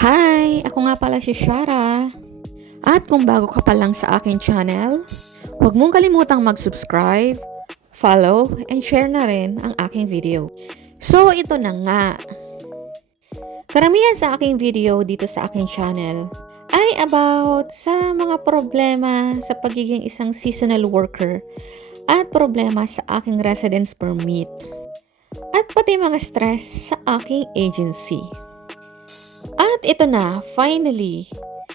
Hi! Ako nga pala si Shara. At kung bago ka pa lang sa aking channel, huwag mong kalimutang mag-subscribe, follow, and share na rin ang aking video. So, ito na nga. Karamihan sa aking video dito sa aking channel ay about sa mga problema sa pagiging isang seasonal worker at problema sa aking residence permit at pati mga stress sa aking agency. At ito na, finally,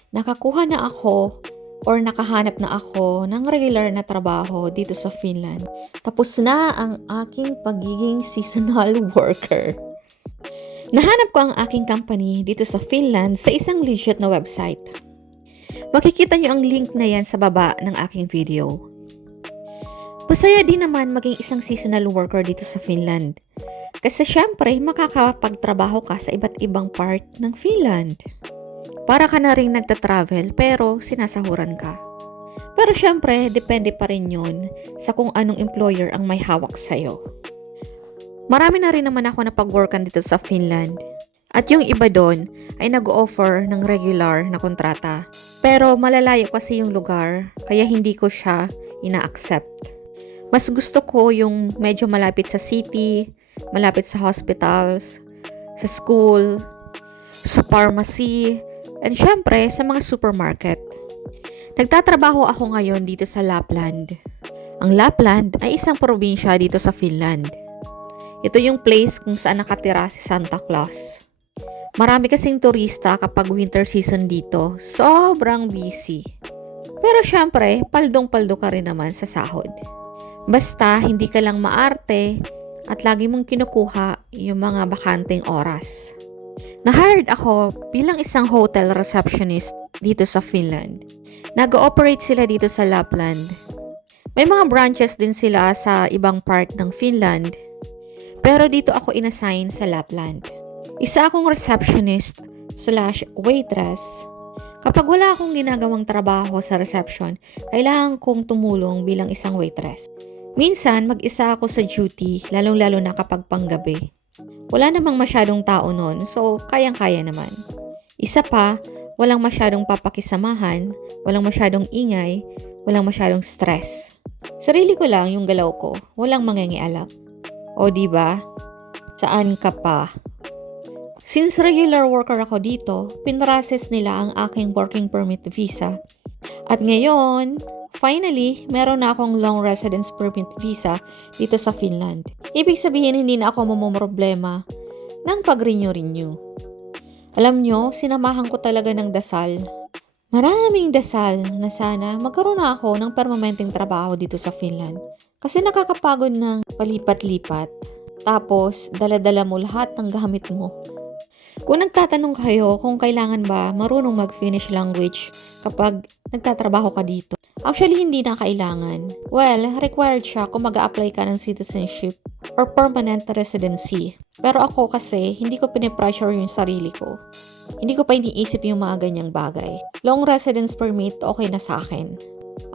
nakakuha na ako or nakahanap na ako ng regular na trabaho dito sa Finland. Tapos na ang aking pagiging seasonal worker. Nahanap ko ang aking company dito sa Finland sa isang legit na website. Makikita nyo ang link na yan sa baba ng aking video. Masaya din naman maging isang seasonal worker dito sa Finland. Kasi syempre, makakapagtrabaho ka sa iba't ibang part ng Finland. Para ka na rin nagtatravel pero sinasahuran ka. Pero syempre, depende pa rin yun sa kung anong employer ang may hawak sa'yo. Marami na rin naman ako na pag-workan dito sa Finland. At yung iba doon ay nag-offer ng regular na kontrata. Pero malalayo kasi yung lugar, kaya hindi ko siya ina-accept. Mas gusto ko yung medyo malapit sa city, malapit sa hospitals, sa school, sa pharmacy, and syempre sa mga supermarket. Nagtatrabaho ako ngayon dito sa Lapland. Ang Lapland ay isang probinsya dito sa Finland. Ito yung place kung saan nakatira si Santa Claus. Marami kasing turista kapag winter season dito. Sobrang busy. Pero syempre, paldong-paldo ka rin naman sa sahod. Basta hindi ka lang maarte at lagi mong kinukuha yung mga bakanteng oras. Na-hired ako bilang isang hotel receptionist dito sa Finland. Nag-ooperate sila dito sa Lapland. May mga branches din sila sa ibang part ng Finland. Pero dito ako inassign sa Lapland. Isa akong receptionist/waitress. Kapag wala akong ginagawang trabaho sa reception, kailangan kong tumulong bilang isang waitress. Minsan, mag-isa ako sa duty, lalong-lalo na kapag panggabi. Wala namang masyadong tao nun, so kayang-kaya naman. Isa pa, walang masyadong papakisamahan, walang masyadong ingay, walang masyadong stress. Sarili ko lang yung galaw ko, walang mangingialam. O diba? Saan ka pa? Since regular worker ako dito, pinrocess nila ang aking working permit visa. At ngayon, finally, meron na akong long residence permit visa dito sa Finland. Ibig sabihin, hindi na ako mamumroblema ng pag-renew. Alam nyo, sinamahan ko talaga ng dasal. Maraming dasal na sana magkaroon na ako ng permanenteng trabaho dito sa Finland. Kasi nakakapagod ng palipat-lipat. Tapos, dala-dala mo lahat ng gamit mo. Kung nagtatanong kayo kung kailangan ba marunong mag-Finnish language kapag nagtatrabaho ka dito, actually, hindi na kailangan. Well, required siya kung mag-a-apply ka ng citizenship or permanent residency. Pero ako kasi, hindi ko pinipressure yung sarili ko. Hindi ko pa iniisip yung mga ganyang bagay. Long residence permit, okay na sa akin.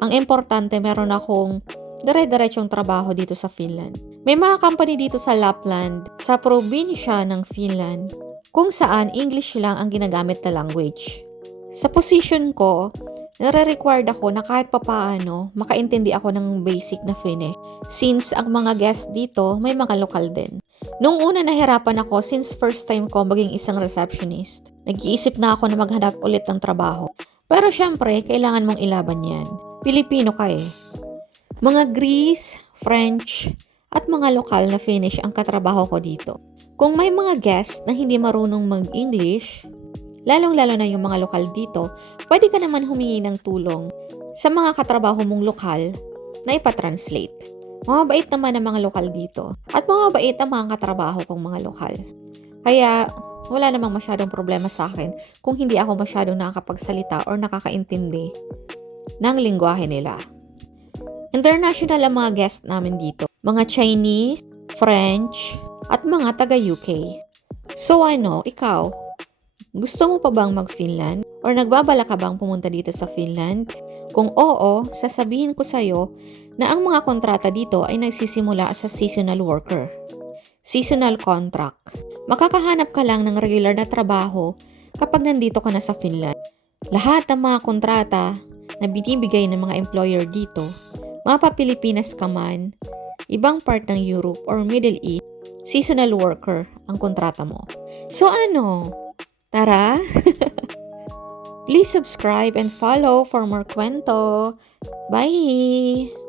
Ang importante, meron akong dire-diretsong trabaho dito sa Finland. May mga company dito sa Lapland, sa probinsya ng Finland, kung saan English lang ang ginagamit na language. Sa position ko, nare-required ako na kahit papaano makaintindi ako ng basic na Finnish since ang mga guests dito may mga lokal din. Nung una nahirapan ako since first time ko maging isang receptionist. Nag-iisip na ako na maghanap ulit ng trabaho. Pero syempre, kailangan mong ilaban yan. Pilipino ka eh. Mga Greece, French, at mga lokal na Finnish ang katrabaho ko dito. Kung may mga guests na hindi marunong mag-English, lalong-lalo na yung mga lokal dito, pwede ka naman humingi ng tulong sa mga katrabaho mong lokal na ipatranslate. Mabait naman ang mga lokal dito at mabait ang mga katrabaho kong mga lokal. Kaya wala namang masyadong problema sa akin kung hindi ako masyadong nakakapagsalita or nakakaintindi ng lingwahe nila. International ang mga guests namin dito. Mga Chinese, French, at mga taga-UK. So ikaw? Gusto mo pa bang mag-Finland? Or nagbabala ka bang pumunta dito sa Finland? Kung oo, sasabihin ko sa'yo na ang mga kontrata dito ay nagsisimula sa seasonal worker. Seasonal contract. Makakahanap ka lang ng regular na trabaho kapag nandito ka na sa Finland. Lahat ng mga kontrata na binibigay ng mga employer dito, mapa-Pilipinas ka man, ibang part ng Europe or Middle East, seasonal worker ang kontrata mo. So ano? Tara! Please subscribe and follow for more kwento. Bye!